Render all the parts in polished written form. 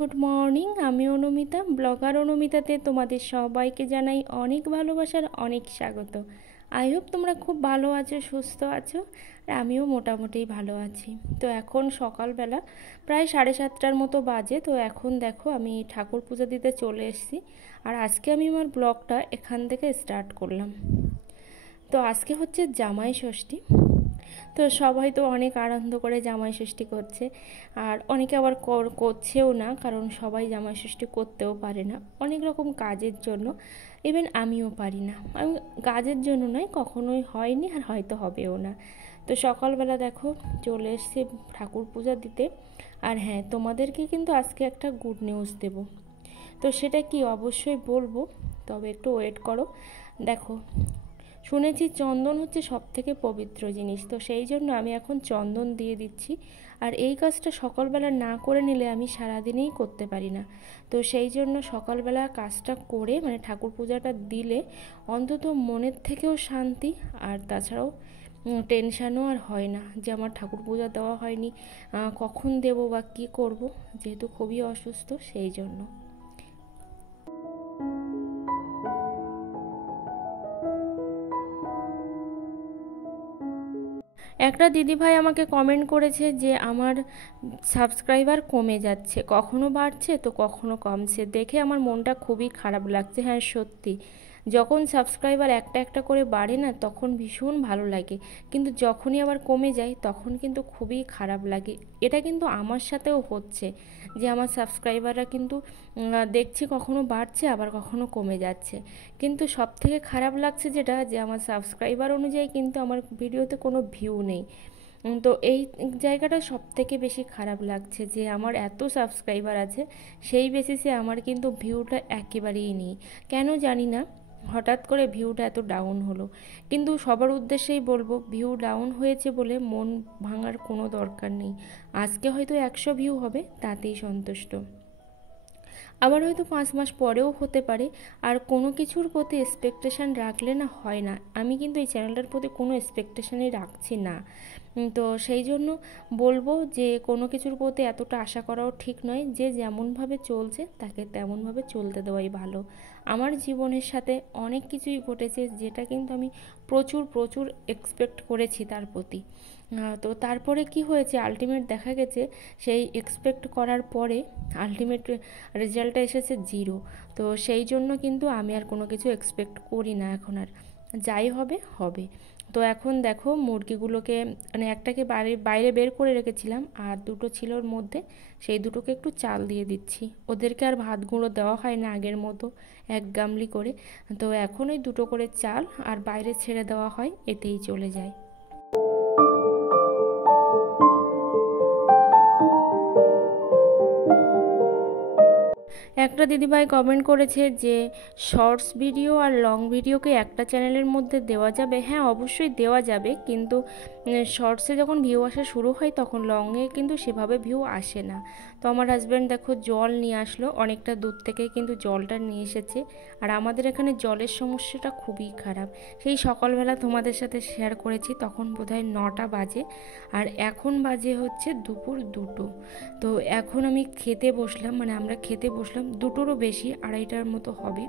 Good morning. আমি Anumita, blogger অনুমিতাতে তোমাদের সবাইকে জানাই অনেক ভালোবাসার অনেক স্বাগত। আই হোপ তোমরা খুব ভালো আছো, সুস্থ আছো, আর আমিও মোটামুটি ভালো আছি। তো এখন সকালবেলা প্রায় 7:30টার মতো বাজে। তো এখন দেখো আমি ঠাকুর পূজা দিতে চলে এসেছি, আর আজকে আমি আমার ব্লগটা এখান থেকে স্টার্ট করলাম। তো আজকে হচ্ছে জামাই ষষ্ঠী। তো সবাই তো অনেক আনন্দ করে জামাই ষষ্ঠী করছে, আর অনেকে আবার করছেও না, কারণ সবাই জামাই ষষ্ঠী করতেও পারে না অনেক রকম কাজের জন্য। ইভেন আমিও পারি না, আমি কাজের জন্য নয়, কখনোই হয়নি আর হয়তো হবেও না। তো সকালবেলা দেখো চলে এসেছি ঠাকুর পূজা দিতে। আর হ্যাঁ, তোমাদেরকে কিন্তু আজকে একটা গুড নিউজ দেব। তো সেটা কি অবশ্যই বলবো, তবে একটু ওয়েট করো। দেখো, শুনেছি চন্দন হচ্ছে সবথেকে পবিত্র জিনিস, তো সেই জন্য আমি এখন চন্দন দিয়ে দিচ্ছি। আর এই কাজটা সকালবেলা না করে নিলে আমি সারাদিনেই করতে পারি না। তো সেই জন্য সকালবেলা কাজটা করে মানে ঠাকুর পূজাটা দিলে অন্তত মনের থেকেও শান্তি, আর তাছাড়াও টেনশানও আর হয় না যে আমার ঠাকুর পূজা দেওয়া হয়নি, কখন দেব বা কী করব, যেহেতু খুবই অসুস্থ সেই জন্য। একটা দিদিভাই আমাকে কমেন্ট করেছে যে আমার সাবস্ক্রাইবার কমে যাচ্ছে, কখনো বাড়ছে তো কখনো কমছে, দেখে আমার মনটা খুবই খারাপ লাগছে। হ্যাঁ সত্যি, যখন সাবস্ক্রাইবার একটা একটা করে বাড়ে না তখন ভীষণ ভালো লাগে, কিন্তু যখনই আবার কমে যায় তখন কিন্তু খুবই খারাপ লাগে। এটা কিন্তু আমার সাথেও হচ্ছে যে আমার সাবস্ক্রাইবাররা কিন্তু দেখছি কখনো বাড়ছে আবার কখনো কমে যাচ্ছে। কিন্তু সব থেকে খারাপ লাগছে যেটা, যে আমার সাবস্ক্রাইবার অনুযায়ী কিন্তু আমার ভিডিওতে কোনো ভিউ নেই। তো এই জায়গাটা সব থেকে বেশি খারাপ লাগছে যে আমার এত সাবস্ক্রাইবার আছে, সেই বেসিসে আমার কিন্তু ভিউটা একেবারেই নেই। কেন জানি না হঠাৎ করে ভিউটা এত ডাউন হলো। কিন্তু সবার উদ্দেশ্যেই বলবো, ভিউ ডাউন হয়েছে বলে মন ভাঙার কোনো দরকার নেই। আজকে হয়তো 100 ভিউ হবে, তাতেই সন্তুষ্ট। আবার হয়তো 5 মাস পরেও হতে পারে। আর কোনো কিছুর প্রতি এক্সপেকটেশান রাখলে না হয় না। আমি কিন্তু এই চ্যানেলটার প্রতি কোনো এক্সপেকটেশানই রাখছি না। তো সেই জন্য বলবো যে কোনো কিছুর প্রতি এতটা আশা করাও ঠিক নয়। যে যেমনভাবে চলছে তাকে তেমনভাবে চলতে দেওয়াই ভালো। আমার জীবনের সাথে অনেক কিছুই ঘটেছে যেটা কিন্তু আমি প্রচুর প্রচুর এক্সপেক্ট করেছি তার প্রতি। তো তারপরে কি হয়েছে, আলটিমেট দেখা গেছে সেই এক্সপেক্ট করার পরে আলটিমেট রেজাল্টটা এসেছে 0। তো সেই জন্য কিন্তু আমি আর কোনো কিছু এক্সপেক্ট করি না এখন আর, যাই হবে হবে। তো এখন দেখো মুরগিগুলোকে মানে একটাকে বাইরে বের করে রেখেছিলাম, আর দুটো ছিল ওর মধ্যে, সেই দুটোকে একটু চাল দিয়ে দিচ্ছি। ওদেরকে আর ভাত গুঁড়ো দেওয়া হয় না আগের মতো 1 গামলি করে। তো এখন ওই দুটো করে চাল আর বাইরে ছেড়ে দেওয়া হয়, এতেই চলে যায়। একটা দিদিভাই কমেন্ট করেছে যে শর্টস ভিডিও আর লং ভিডিওকে একটা চ্যানেলের মধ্যে দেওয়া যাবে। হ্যাঁ অবশ্যই দেওয়া যাবে, কিন্তু শর্টসে যখন ভিউ আসা শুরু হয় তখন লংয়ে কিন্তু সেভাবে ভিউ আসে না। তো আমার হাজব্যান্ড দেখো জল নিয়ে আসলো, অনেকটা দূর থেকে কিন্তু জলটা নিয়ে এসেছে। আর আমাদের এখানে জলের সমস্যাটা খুবই খারাপ। সেই সকালবেলা তোমাদের সাথে শেয়ার করেছি, তখন বোধহয় 9টা বাজে, আর এখন বাজে হচ্ছে দুপুর 2টো। তো এখন আমি খেতে বসলাম, মানে আমরা খেতে বসলাম 2টোরও বেশি, 2:30টার মতো হবে।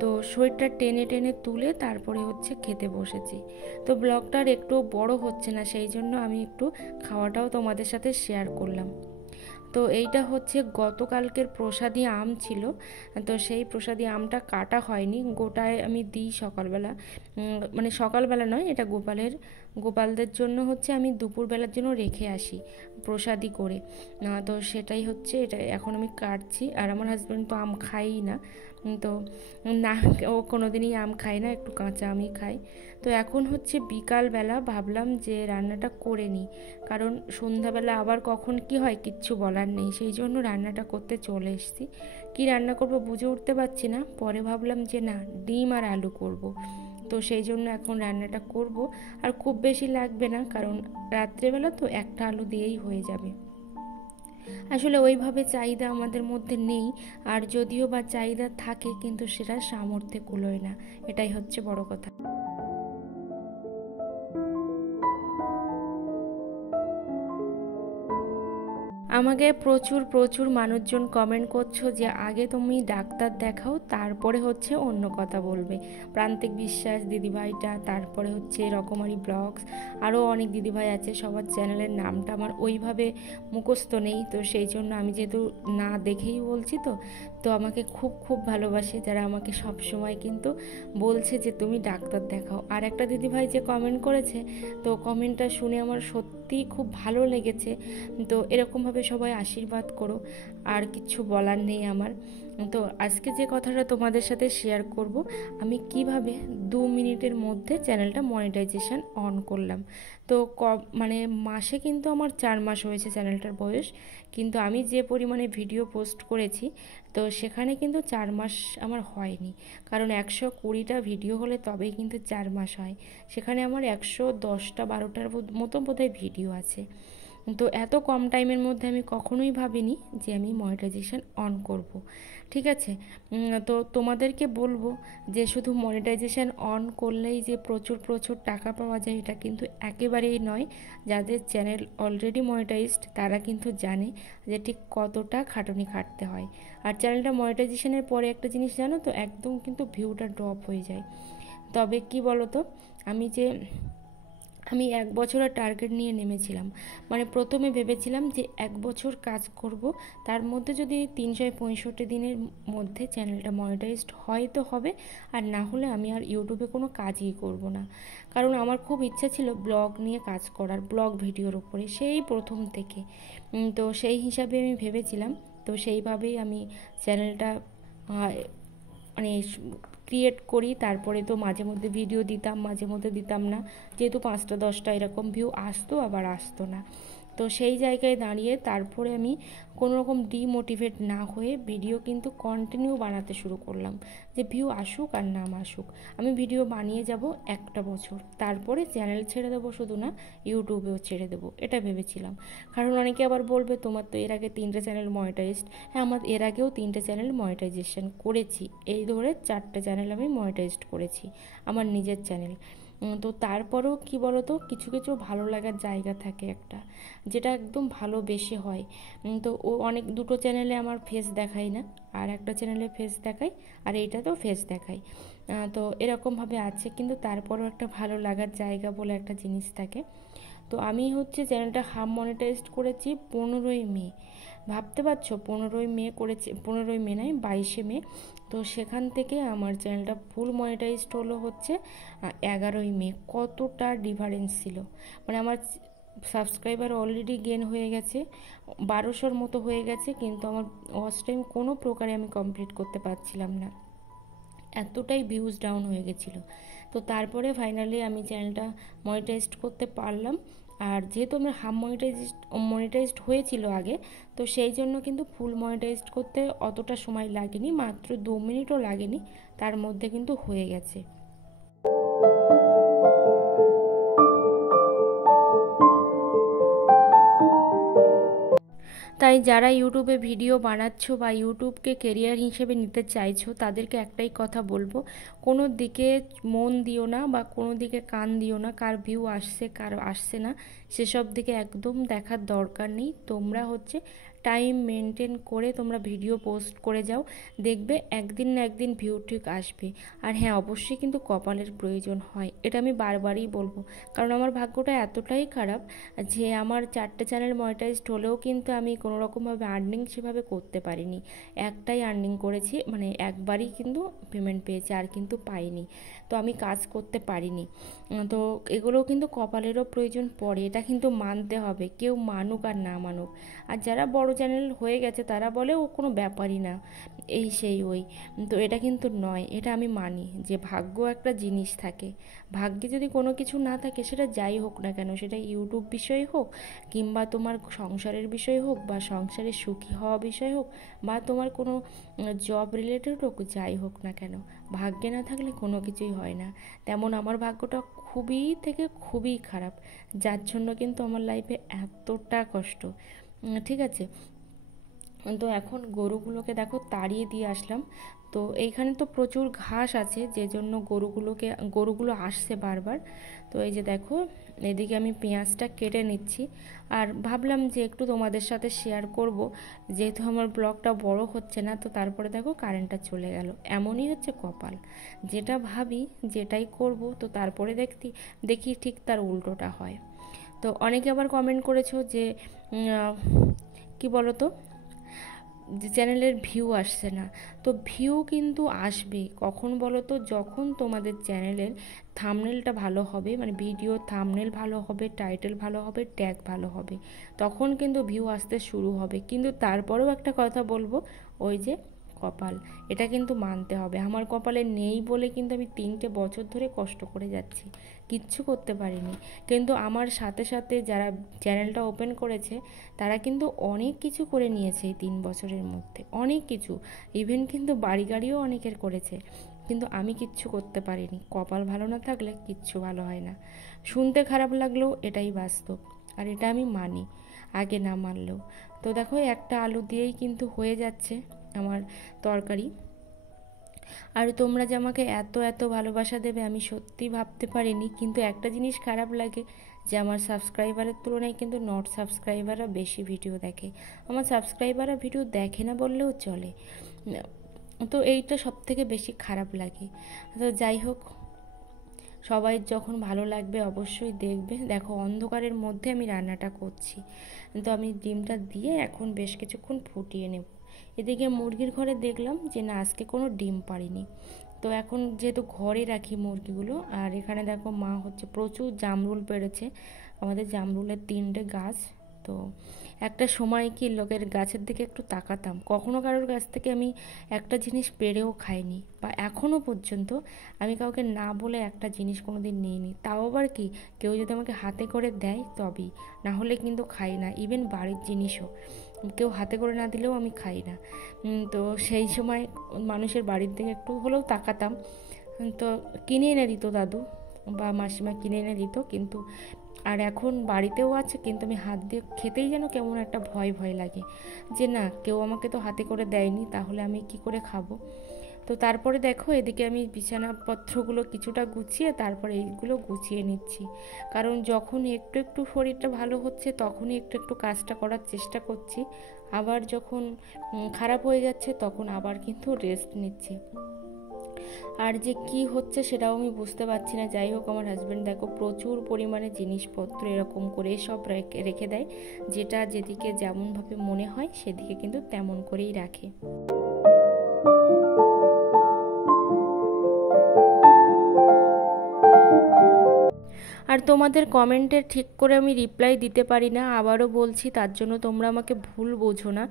তো শরীরটা টেনে টেনে তুলে তারপরে হচ্ছে খেতে বসেছি। তো ব্লগটার একটু বড় হচ্ছে না, সেই জন্য আমি একটু খাওয়াটাও তোমাদের সাথে শেয়ার করলাম। তো এইটা হচ্ছে গতকালকের প্রসাদী আম ছিল। তো সেই প্রসাদী আমটা কাটা হয়নি, গোটায় আমি দিই সকালবেলা। মানে সকালবেলা নয়, এটা গোপালদের জন্য হচ্ছে আমি দুপুরবেলার জন্য রেখে আসি প্রসাদী করে। তো সেটাই হচ্ছে, এটা এখন আমি কাটছি। আর আমার হাজব্যান্ড তো আম খায়ই না, তো না, ও কোনো দিনই আম খায় না, একটু কাঁচা আমই খায়। তো এখন হচ্ছে বিকালবেলা, ভাবলাম যে রান্নাটা করে নিই, কারণ সন্ধ্যাবেলা আবার কখন কি হয় কিচ্ছু বলার নেই। সেই জন্য রান্নাটা করতে চলে এসেছি। কী রান্না করব বুঝে উঠতে পারছি না, পরে ভাবলাম যে না, ডিম আর আলু করব। তো সেই জন্য এখন রান্নাটা করব। আর খুব বেশি লাগবে না, কারণ রাত্রেবেলা তো একটা আলু দিয়েই হয়ে যাবে। আসলে ওইভাবে চাহিদা আমাদের মধ্যে নেই, আর যদিও বা চাহিদা থাকে কিন্তু সেটা সামর্থ্যে কুলোয় না, এটাই হচ্ছে বড় কথা। আমাকে প্রচুর প্রচুর মানুষজন কমেন্ট করছো যে আগে তুমি ডাক্তার দেখাও, তারপরে হচ্ছে অন্য কথা বলবে। প্রান্তিক বিশ্বাস দিদিভাইটা, তারপরে হচ্ছে রকমারি ব্লগস, আরও অনেক দিদিভাই আছে। সবার চ্যানেলের নামটা আমার ওইভাবে মুখস্থ নেই, তো সেই জন্য আমি যেহেতু না দেখেই বলছি, তো আমাকে খুব খুব ভালোবাসে যারা আমাকে সব সময় কিন্তু বলছে যে তুমি ডাক্তার দেখাও। আর একটা দিদিভাই যে কমেন্ট করেছে, তো কমেন্টটা শুনে আমার সত্যিই খুব ভালো লেগেছে। তো এরকমভাবে সবাই আশীর্বাদ করো, আর কিছু বলার নেই আমার। তো আজকে যে কথাটা তোমাদের সাথে শেয়ার করব, আমি কিভাবে 2 মিনিটের মধ্যে চ্যানেলটা মনিটাইজেশন অন করলাম। তো মানে মাসে কিন্তু আমার 4 মাস হয়েছে চ্যানেলটার বয়স, কিন্তু আমি যে পরিমাণে ভিডিও পোস্ট করেছি, তো সেখানে কিন্তু 4 মাস আমার হয়নি। কারণ 120টা ভিডিও হলে তবেই কিন্তু 4 মাস হয়, সেখানে আমার 110টা 12টার মতো বোধহয় ভিডিও আছে। তো এত কম টাইমের মধ্যে আমি কখনোই ভাবিনি যে আমি মনিটাইজেশন অন করব। ঠিক আছে, তো তোমাদেরকে বলবো যে শুধু মনিটাইজেশন অন করলেই যে প্রচুর প্রচুর টাকা পাওয়া যায়, এটা কিন্তু একেবারেই নয়। যাদের চ্যানেল অলরেডি মনিটাইজড তারা কিন্তু জানে যে ঠিক কতটা খাটুনি খাটতে হয়। আর চ্যানেলটা মনিটাইজেশনের পরে একটা জিনিস জানো তো, একদম কিন্তু ভিউটা ড্রপ হয়ে যায়। তবে কি বলো তো, আমি 1 বছরের টার্গেট নিয়ে নেমেছিলাম। মানে প্রথমে ভেবেছিলাম যে 1 বছর কাজ করব, তার মধ্যে যদি 365 দিনের মধ্যে চ্যানেলটা মনিটাইজড হয় তো হবে, আর না হলে আমি আর ইউটিউবে কোনো কাজই করব না। কারণ আমার খুব ইচ্ছা ছিল ব্লগ নিয়ে কাজ করার, ব্লগ ভিডিওর উপরে, সেই প্রথম থেকে। তো সেই হিসাবে আমি ভেবেছিলাম, তো সেইভাবেই আমি চ্যানেলটা মানে ক্রিয়েট করি। তারপরে তো মাঝে মধ্যে ভিডিও দিতাম, মাঝে মধ্যে দিতাম না, যেহেতু 5টা 10টা এরকম ভিউ আসতো আবার আসতো না। তো সেই জায়গায় দাঁড়িয়ে তারপরে আমি কোনো রকম ডিমোটিভেট না হয়ে ভিডিও কিন্তু কন্টিনিউ বানাতে শুরু করলাম, যে ভিউ আসুক আর না আসুক আমি ভিডিও বানিয়ে যাব 1টা বছর, তারপরে চ্যানেল ছেড়ে দেবো, শুধু না ইউটিউবেও ছেড়ে দেবো, এটা ভেবেছিলাম। কারণ অনেকে আবার বলবে তোমার তো এর আগে 3টে চ্যানেল মনিটাইজড। হ্যাঁ, আমার এর আগেও 3টে চ্যানেল মনিটাইজেশন করেছি, এই ধরে 4টে চ্যানেল আমি মনিটাইজড করেছি, আমার নিজের চ্যানেল। তো তারপরেও কি বলতো, কিছু কিছু ভালো লাগার জায়গা থাকে একটা, যেটা একদম ভালোবেসে হয়। তো ও অনেক, দুটো চ্যানেলে আমার ফেস দেখাই না, আর একটা চ্যানেলে ফেস দেখাই, আর এইটাতেও ফেস দেখাই। তো এরকমভাবে আছে, কিন্তু তারপরেও একটা ভালো লাগার জায়গা বলে একটা জিনিস থাকে। তো আমি হচ্ছে চ্যানেলটা হাফ মনিটাইজড করেছি 15ই মে। ভাবতে পারছো, 15ই মে করেছি, 15ই মে নয় 22শে মে। তো সেখান থেকে আমার চ্যানেলটা ফুল মনিটাইজড হলো হচ্ছে 11ই মে। কতটা ডিফারেন্স ছিল! মানে আমার সাবস্ক্রাইবার অলরেডি গেন হয়ে গেছে, 1200-র মতো হয়ে গেছে, কিন্তু আমার ওয়াচ টাইম কোনো প্রকারে আমি কমপ্লিট করতে পারছিলাম না, এতটাই ভিউজ ডাউন হয়ে গেছিলো। তো তারপরে ফাইনালি আমি চ্যানেলটা মনিটাইজড করতে পারলাম। আর যেহেতু আমার হাফ মনিটাইজড হয়েছিল আগে, তো সেই জন্য কিন্তু ফুল মনিটাইজড করতে অতটা সময় লাগেনি, মাত্র 2 মিনিটও লাগেনি, তার মধ্যে কিন্তু হয়ে গেছে। তাই যারা ইউটিউবে ভিডিও বানাচ্ছো বা ইউটিউবকে কেরিয়ার হিসেবে নিতে চাইছো, তাদেরকে একটাই কথা বলবো, কোনো দিকে মন দিও না বা কোনো দিকে কান দিও না, কার ভিউ আসছে কার আসছে না সেসব দিকে একদম দেখার দরকার নেই। তোমরা হচ্ছে টাইম মেনটেন করে তোমরা ভিডিও পোস্ট করে যাও, দেখবে একদিন না একদিন ভিউ ঠিক আসবে। আর হ্যাঁ, অবশ্যই কিন্তু কপালের প্রয়োজন হয়, এটা আমি বারবারই বলবো। কারণ আমার ভাগ্যটা এতটাই খারাপ যে আমার 4টে চ্যানেল মনিটাইজড হলেও কিন্তু আমি কোনো রকমভাবে আর্নিং সেভাবে করতে পারিনি। একটাই আর্নিং করেছি, মানে একবারই কিন্তু পেমেন্ট পেয়েছি, আর কিন্তু পাইনি। তো আমি কাজ করতে পারিনি। তো এগুলোও কিন্তু কপালেরও প্রয়োজন পড়ে, এটা কিন্তু মানতে হবে, কেউ মানুক আর না মানুক। আর যারা বড় চ্যানেল হয়ে গেছে তারা বলে ও কোনো ব্যাপারই না, এই সেই ওই। তো এটা কিন্তু নয়, এটা আমি মানি যে ভাগ্য একটা জিনিস থাকে। ভাগ্যে যদি কোনো কিছু না থাকে, সেটা যাই হোক না কেন, সেটা ইউটিউব বিষয় হোক, কিংবা তোমার সংসারের বিষয় হোক, বা সংসারে সুখী হওয়া বিষয় হোক, বা তোমার কোনো জব রিলেটেড হোক, যাই হোক না কেন, ভাগ্যে না থাকলে কোনো কিছুই হয় না। তেমন আমার ভাগ্যটা খুবই থেকে খুবই খারাপ, যার জন্য কিন্তু আমার লাইফে এতটা কষ্ট। ঠিক আছে, তো এখন গরুগুলোকে দেখো তাড়িয়ে দিয়ে আসলাম। তো এইখানে তো প্রচুর ঘাস আছে, যে জন্য গরুগুলো আসছে বারবার। তো এই যে দেখো, এদিকে আমি পেঁয়াজটা কেটে নিচ্ছি, আর ভাবলাম যে একটু তোমাদের সাথে শেয়ার করব, যেহেতু আমার ব্লগটা বড় হচ্ছে না। তো তারপরে দেখো কারেন্টটা চলে গেল, এমনই হচ্ছে কপাল, যেটা ভাবি যেটাই করব তো তারপরে দেখি ঠিক তার উল্টোটা হয়। তো অনেকে আবার কমেন্ট করেছো যে কি বলো তো, যে চ্যানেলের ভিউ আসছে না। তো ভিউ কিন্তু আসবে কখন বলো তো, যখন তোমাদের চ্যানেলের থাম্বনেলটা ভালো হবে, মানে ভিডিও থাম্বনেল ভালো হবে, টাইটেল ভালো হবে, ট্যাগ ভালো হবে, তখন কিন্তু ভিউ আসতে শুরু হবে। কিন্তু তারপরেও একটা কথা বলবো, ওই যে কপাল, এটা কিন্তু মানতে হবে। আমার কপালে নেই বলে কিন্তু আমি 3টে বছর ধরে কষ্ট করে যাচ্ছি, কিচ্ছু করতে পারিনি। কিন্তু আমার সাথে সাথে যারা চ্যানেলটা ওপেন করেছে, তারা কিন্তু অনেক কিছু করে নিয়েছে এই 3 বছরের মধ্যে, অনেক কিছু। ইভেন কিন্তু বাড়ি গাড়িও অনেকের করেছে, কিন্তু আমি কিচ্ছু করতে পারিনি। কপাল ভালো না থাকলে কিচ্ছু ভালো হয় না। শুনতে খারাপ লাগলেও এটাই বাস্তব, আর এটা আমি মানি, আগে না মানলেও। তো দেখো, একটা আলু দিয়েই কিন্তু হয়ে যাচ্ছে আমার তরকারি। আর তোমরা যে আমাকে এত এত ভালোবাসা দেবে আমি সত্যি ভাবতে পারিনি। কিন্তু একটা জিনিস খারাপ লাগে, যে আমার সাবস্ক্রাইবারের তুলনায় কিন্তু নট সাবস্ক্রাইবাররা বেশি ভিডিও দেখে। আমার সাবস্ক্রাইবাররা ভিডিও দেখে না বললেও চলে। তো এইটা সব থেকে বেশি খারাপ লাগে। তো যাই হোক, সবাই যখন ভালো লাগবে অবশ্যই দেখবে। দেখো, অন্ধকারের মধ্যে আমি রান্নাটা করছি। তো আমি ডিমটা দিয়ে এখন বেশ কিছুক্ষণ ফুটিয়ে নেব। এদিকে মুরগির ঘরে দেখলাম যে না, আজকে কোনো ডিম পারিনি। তো এখন যেহেতু ঘরে রাখি মুরগিগুলো, আর এখানে দেখো মা হচ্ছে প্রচুর জামরুল পেড়েছে, আমাদের জামরুলের 3টে গাছ। তো একটা সময় কি লোকের গাছের দিকে একটু তাকাতাম, কখনো কারোর কাছ থেকে আমি একটা জিনিস পেড়েও খাইনি, বা এখনও পর্যন্ত আমি কাউকে না বলে একটা জিনিস কোনো দিন নিইনি। তাও আবার কি, কেউ যদি আমাকে হাতে করে দেয় তবেই, না হলে কিন্তু খাই না। ইভেন বাড়ির জিনিসও কেউ হাতে করে না দিলেও আমি খাই না। তো সেই সময় মানুষের বাড়ির দিকে একটু হলেও তাকাতাম। তো কিনে এনে দিত দাদু বা মাসিমা, কিনে এনে দিত। কিন্তু আর এখন বাড়িতেও আছে, কিন্তু আমি হাত দিয়ে খেতেই যেন কেমন একটা ভয় ভয় লাগে, যে না, কেউ আমাকে তো হাতে করে দেয়নি, তাহলে আমি কি করে খাবো। তো তারপরে দেখো, এদিকে আমি বিছানাপত্রগুলো কিছুটা গুছিয়ে তারপরে এইগুলো গুছিয়ে নিচ্ছি। কারণ যখন একটু একটু শরীরটা ভালো হচ্ছে তখনই একটু একটু কাজটা করার চেষ্টা করছি, আবার যখন খারাপ হয়ে যাচ্ছে তখন আবার কিন্তু রেস্ট নিচ্ছি। আর যে কি হচ্ছে সেটাও আমি বুঝতে পারছি না। যাই হোক, আমার হাজব্যান্ড দেখো প্রচুর পরিমাণে জিনিসপত্র এরকম করে সব রেখে দেয়, যেটা যেদিকে যেমনভাবে মনে হয় সেদিকে কিন্তু তেমন করেই রাখে। আর তোমাদের কমেন্টের ঠিক করে আমি রিপ্লাই দিতে পারি না, আবারও বলছি, তার জন্য তোমরা আমাকে ভুল বোঝো না।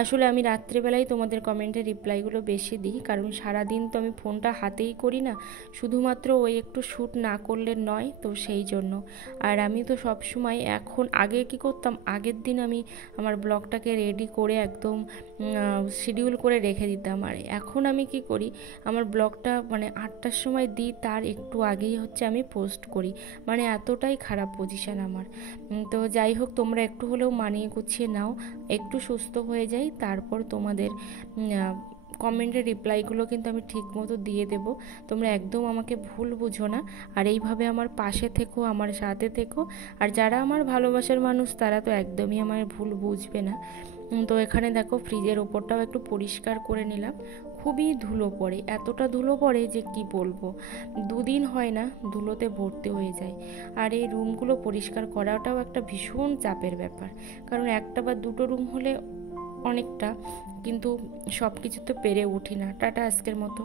আসলে আমি রাত্রিবেলায় তোমাদের কমেন্টের রিপ্লাইগুলো বেশি দিই, কারণ সারাদিন তো আমি ফোনটা হাতেই করি না, শুধুমাত্র ওই একটু শ্যুট না করলে নয়, তো সেই জন্য। আর আমি তো সব সময়, এখন আগে কি করতাম, আগের দিন আমি আমার ব্লগটাকে রেডি করে একদম শিডিউল করে রেখে দিতাম। আর এখন আমি কি করি, আমার ব্লগটা মানে 8টার সময় দিই, তার একটু আগেই হচ্ছে আমি পোস্ট করি, মানে এতটাই খারাপ পজিশান আমার। তো যাই হোক, তোমরা একটু হলেও মানিয়ে গুছিয়ে নাও, একটু সুস্থ হয়ে যাই, তারপর তোমাদের কমেন্টের রিপ্লাইগুলো কিন্তু আমি ঠিক মতো দিয়ে দেব। তোমরা একদম আমাকে ভুল বুঝো না, আর এইভাবে আমার পাশে থেকো, আমার সাথে থেকো। আর যারা আমার ভালোবাসার মানুষ তারা তো একদমই আমার ভুল বুঝবে না। তো এখানে দেখো, ফ্রিজের ওপরটাও একটু পরিষ্কার করে নিলাম। খুবই ধুলো পড়ে, এতটা ধুলো পড়ে যে কি বলবো, 2 দিন হয় না ধুলোতে ভর্তি হয়ে যায়। আর এই রুমগুলো পরিষ্কার করাটাও একটা ভীষণ চাপের ব্যাপার, কারণ একটা বা দুটো রুম হলে অনেকটা, কিন্তু সব কিছু তো পেরে উঠি না। টাটা আজকের মতো।